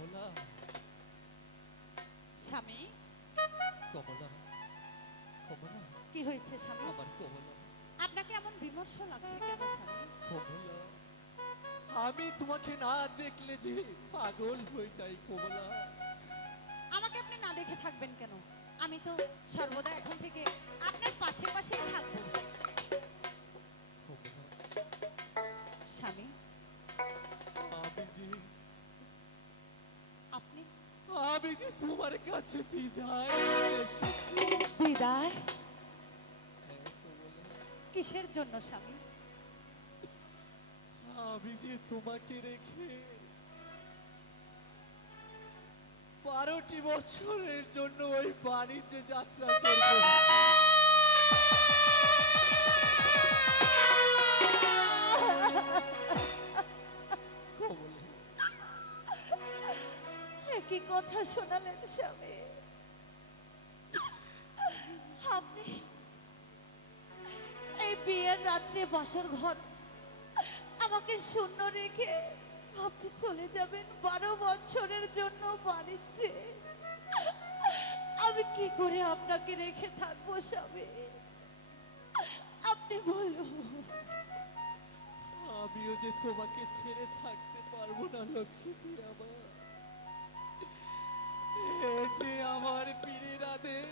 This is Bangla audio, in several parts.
কমলা, স্বামী, কমলা, কমলা, কি হয়েছে স্বামী? আমার কমলা, আপনাকে এমন বিমর্ষ লাগছে কেন স্বামী? কমলা, আমি তোমাকে না দেখলে যে পাগল হয়ে যাই কমলা। আমাকে আপনি না দেখে থাকবেন কেন? আমি তো সর্বদা এখন থেকে আপনার পাশে পাশেই থাকবো। কমলা, স্বামী, আমি যে আপনি আমি যে তোমার কাছে বিদায় এসেছি। বিদায়? হ্যাঁ, কমলা, কিসের জন্য স্বামী? আমি যে তোমাকে রেখে 12টি বছরের জন্য ওই বাণিজ্য যাত্রা করব। কমলা, কি কথা শোনালেন স্বামী? আপনি এই বিয়ের রাত্রে বাসর ঘর আমাকে শূন্য রেখে আপনি চলে যাবেন 12 বছরের জন্য বাণিজ্যে। আমি কি করে আপনাকে রেখে থাকবো স্বামী? আপনি বলুন। আমিও যে তোমাকে ছেড়ে থাকতে পারবো না লক্ষ্মী আমার। এই যে আমার পীরের আদেশ,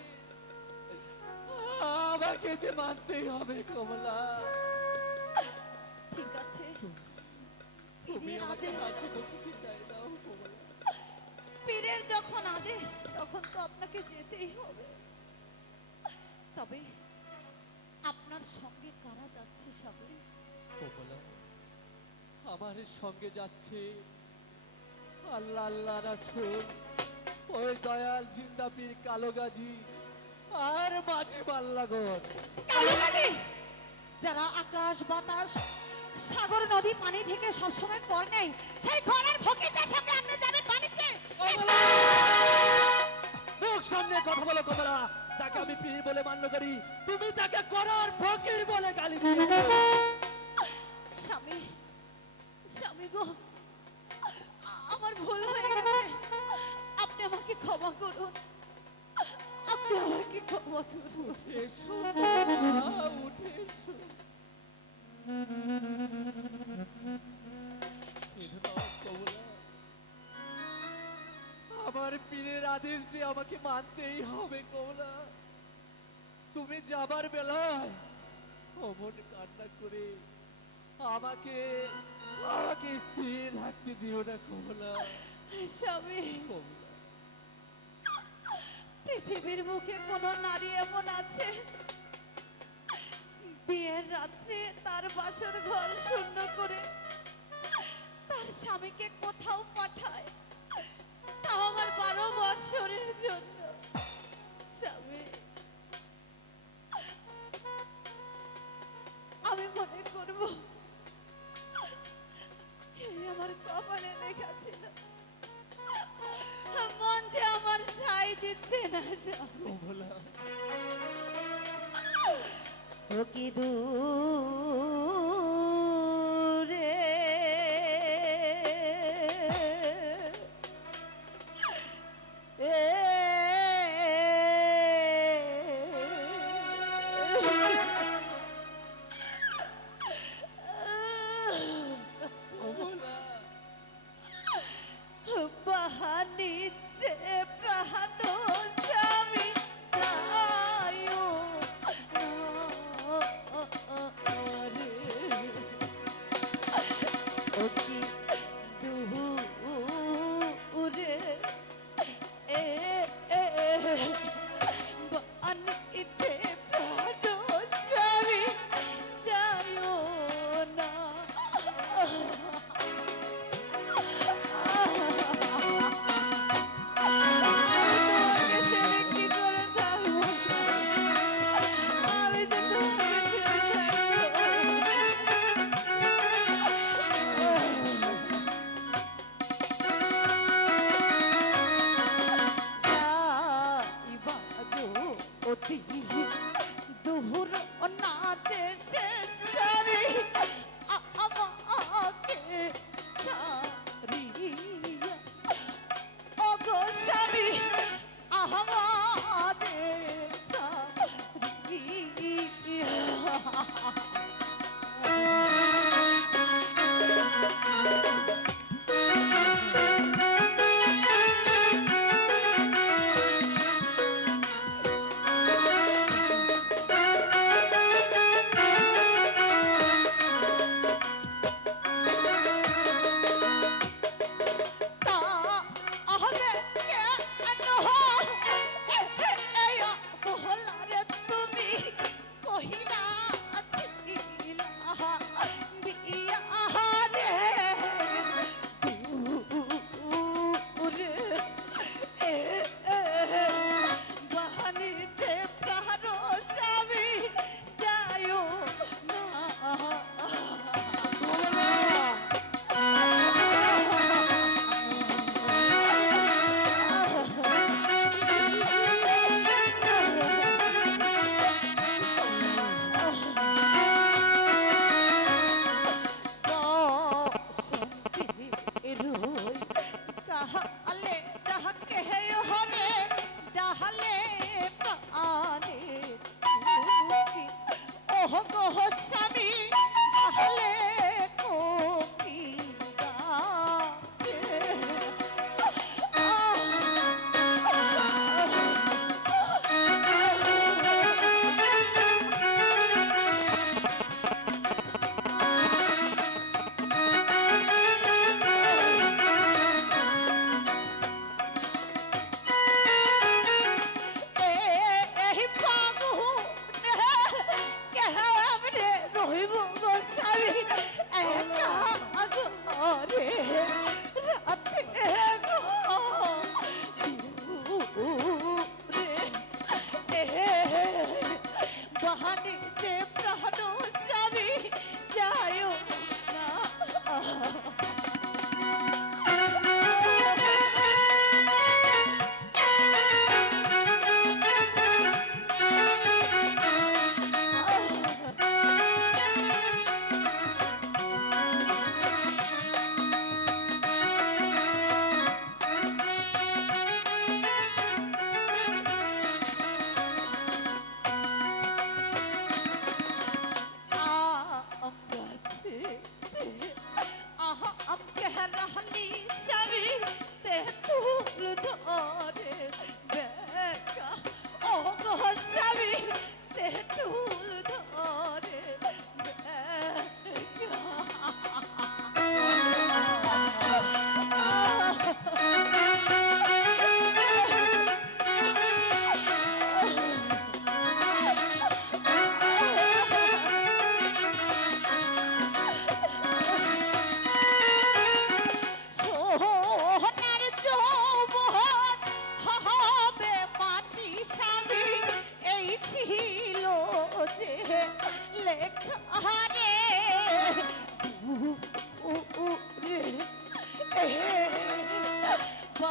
আমাকে যে মানতেই হবে কমলা। ঠিক আছে, তুমি পীরের আমাকে আদেশ। হাসি মুখে বিদায় দাও কমলা। পীরের যখন আদেশ তখন তো আপনাকে যেতেই হবে। তবে আপনার সঙ্গে কারা যাচ্ছে স্বামী? কমলা, আমার সঙ্গে যাচ্ছে আল্লাহ আল্লাহ রাসূল, ওই দয়াল জিন্দা পীর কালো গাজী আর মাঝি মাল্লাগর। কালুকাজি, যারা আকাশ বাতাস সাগর নদী পানি থেকে সবসময় পর নেই, সেই ঘরের ফকিরদের সঙ্গে আপনি যাবেন বাণিজ্যে। মুখ সামনে কথা বলো কমলা। যাকে আমি পীর বলে মান্য করি, তুমি তাকে করার ফকির বলে গালি দিও। স্বামী, স্বামী গো, আমার ভুল হয়ে গেছে। আপনি আমাকে ক্ষমা করুন, আপনি আমাকে ক্ষমা করুন। উঠে এসো কমলা, উঠে এসো। ছেড়ে দাও কমলা। আমার পীরের আদেশ যে আমাকে মানতেই হবে কমলা। তুমি যাবার বেলায় অমন কান্না করে আমাকে আমাকে স্থির থাকতে দিও না কমলা। স্বামী, কমলা, পৃথিবীর মুখে কোন নারী এমন আছে বিয়ের রাত্রে তার বাসর ঘর শূন্য করে তার স্বামীকে কোথাও পাঠায়, তাও আমার 12 বছরের জন্য? স্বামী, আমি মনে করব এই আমার কপালে লেখা ছিল, মন যে আমার সাই দিচ্ছে না স্বামী। কমলা, ও কি দূরে কমলা, বাহানিচ্ছে প্রাণ স্বামী,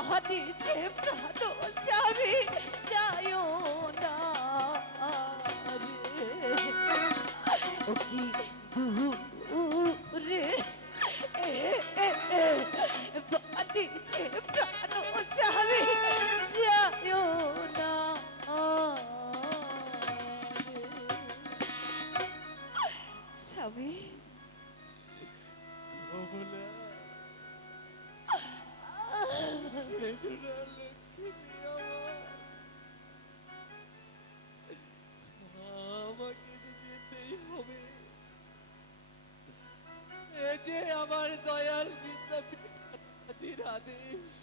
বাড়িতে প্রাণ স্বামী যায় না রে ও কি দূরে বাড়িতে প্রাণ স্বামী যায় না স্বামী আমাকে যেতেই হবে। এ যে আমার দয়াল জিন্দা পিতাজির আদেশ।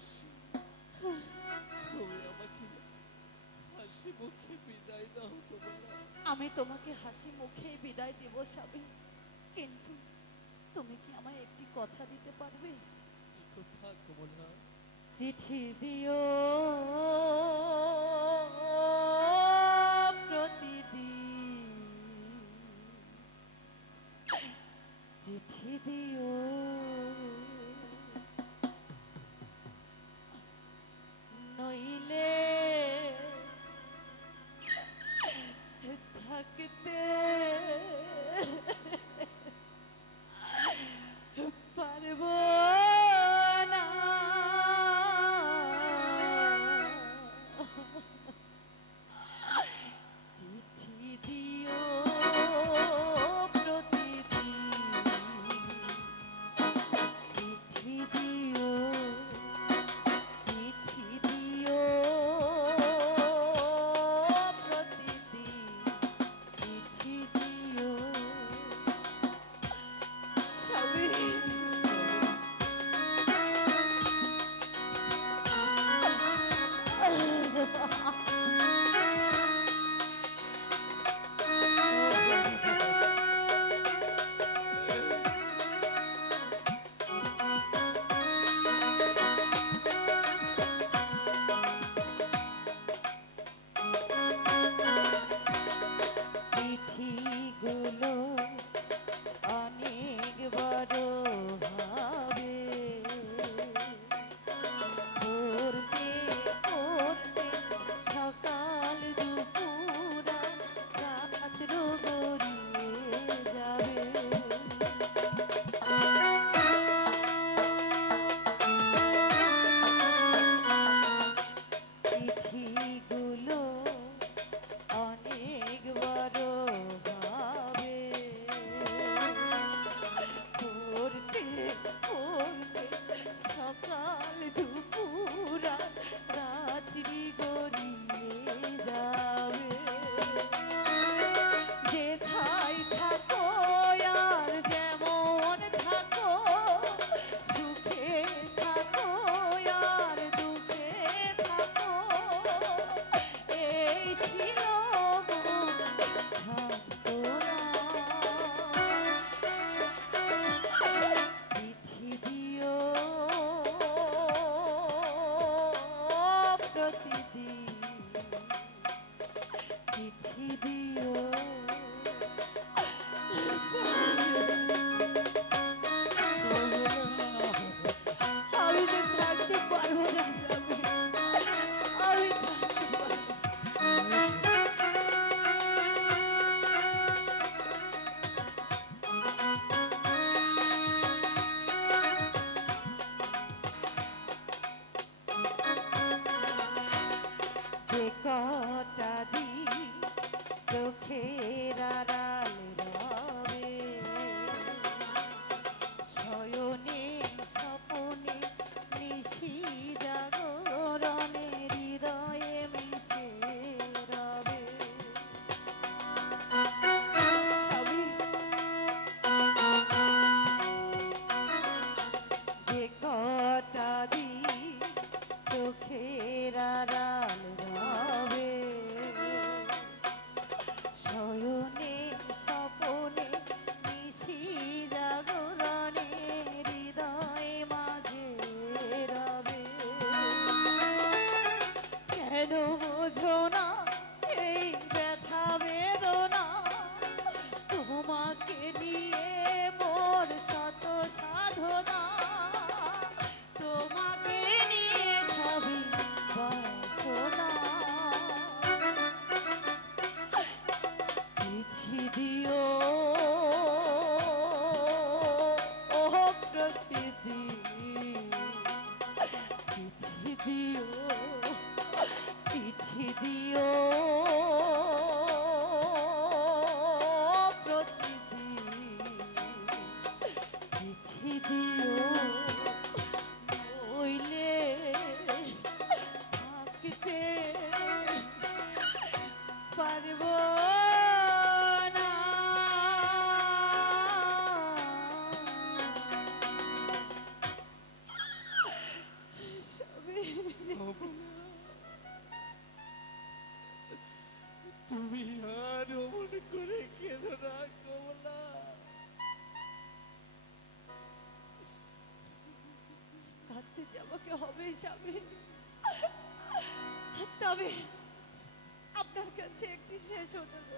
তুমি আমাকে হাসি মুখে বিদায় দাও কমলা। আমি তোমাকে হাসি মুখে বিদায় দেব স্বামী, কিন্তু তুমি কি আমায় একটি কথা দিতে পারবে? কি কথা কমলা? চিঠি দিও প্রতিদিন, চিঠি দিও নইলে থাকতে পারবো না। চিঠি দিও দিও ও প্রতিদিন চিঠি দিও চিঠি দিও প্রতিদিন চিঠি দিও নইলে থাকতে পারবো না। স্বামী, তুমি আর অমন করে কেঁদো না কমলা। কাঁদতে যে আমাকে হবে স্বামী, তবে আপনার কাছে একটি শেষ অনুরোধ।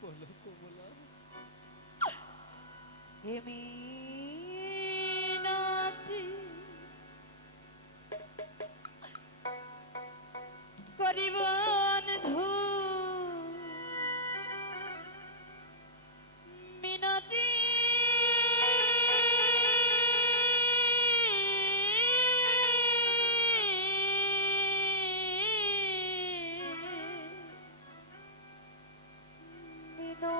বলো কমলা। হে মিনতি করি বন্ধু, মিনতি মিনতি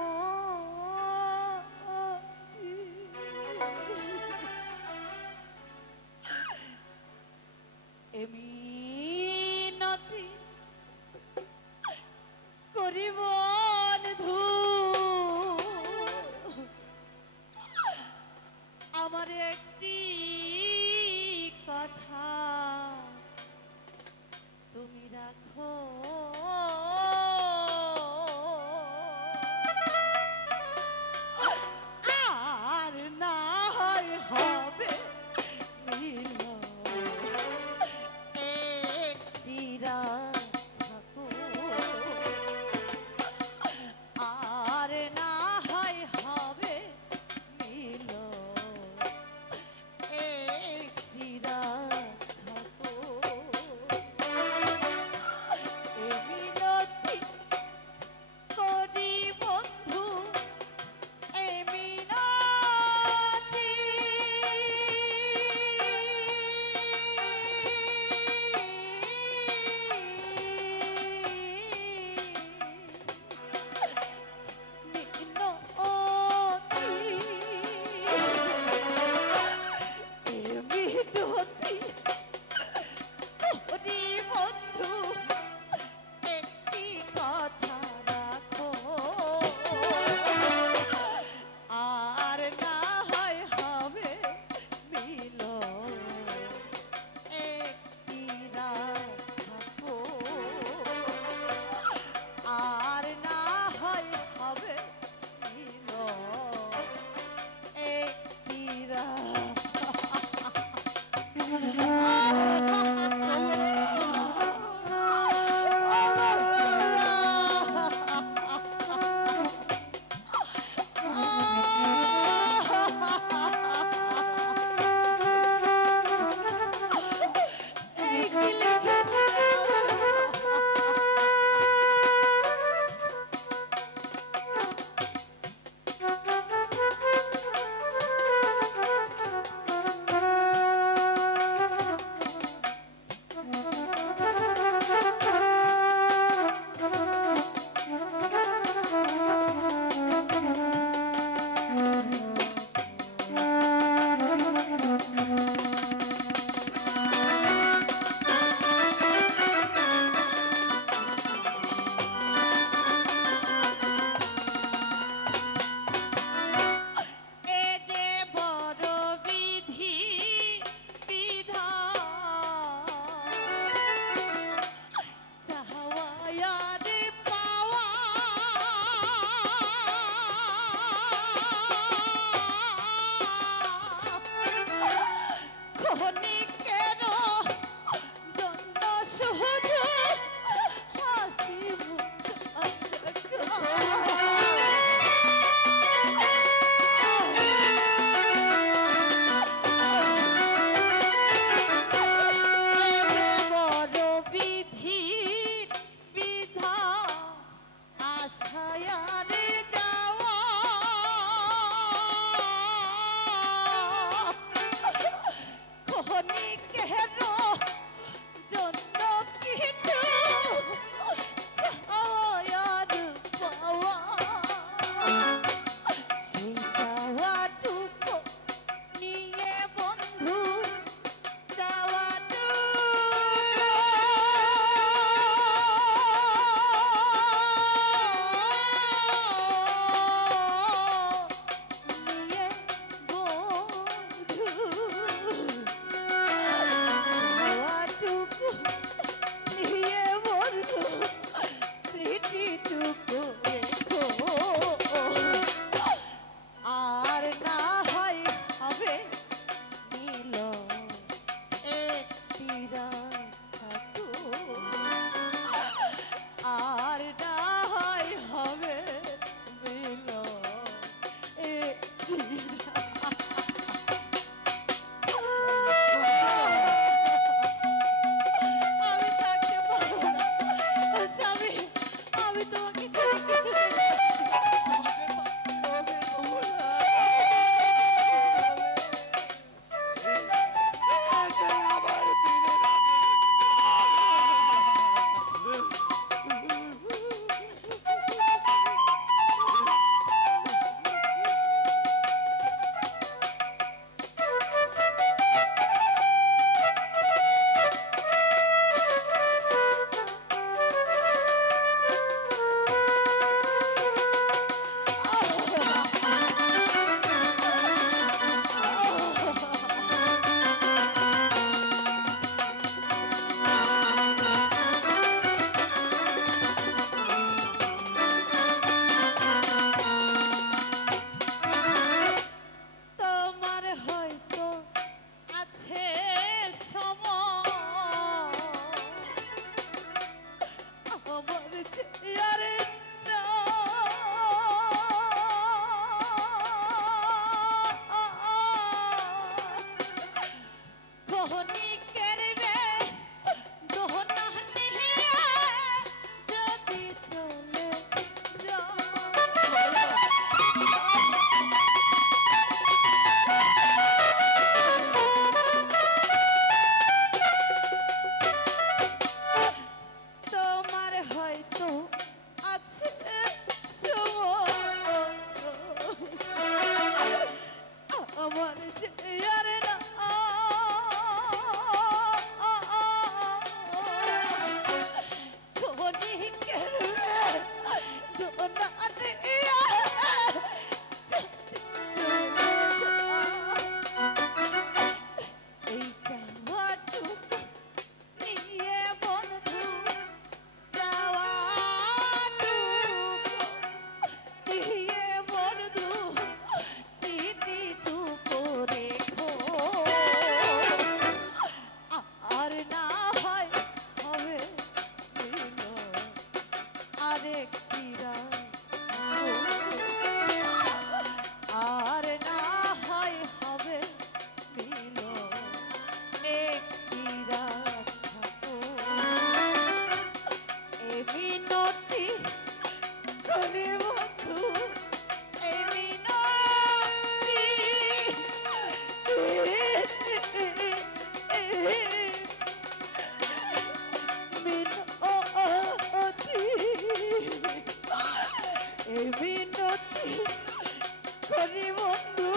করি বন্ধু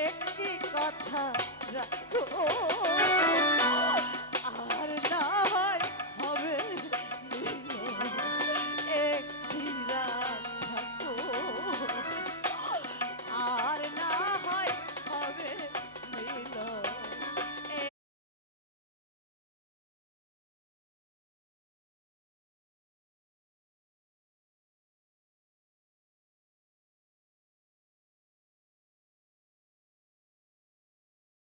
একটি কথা রাখো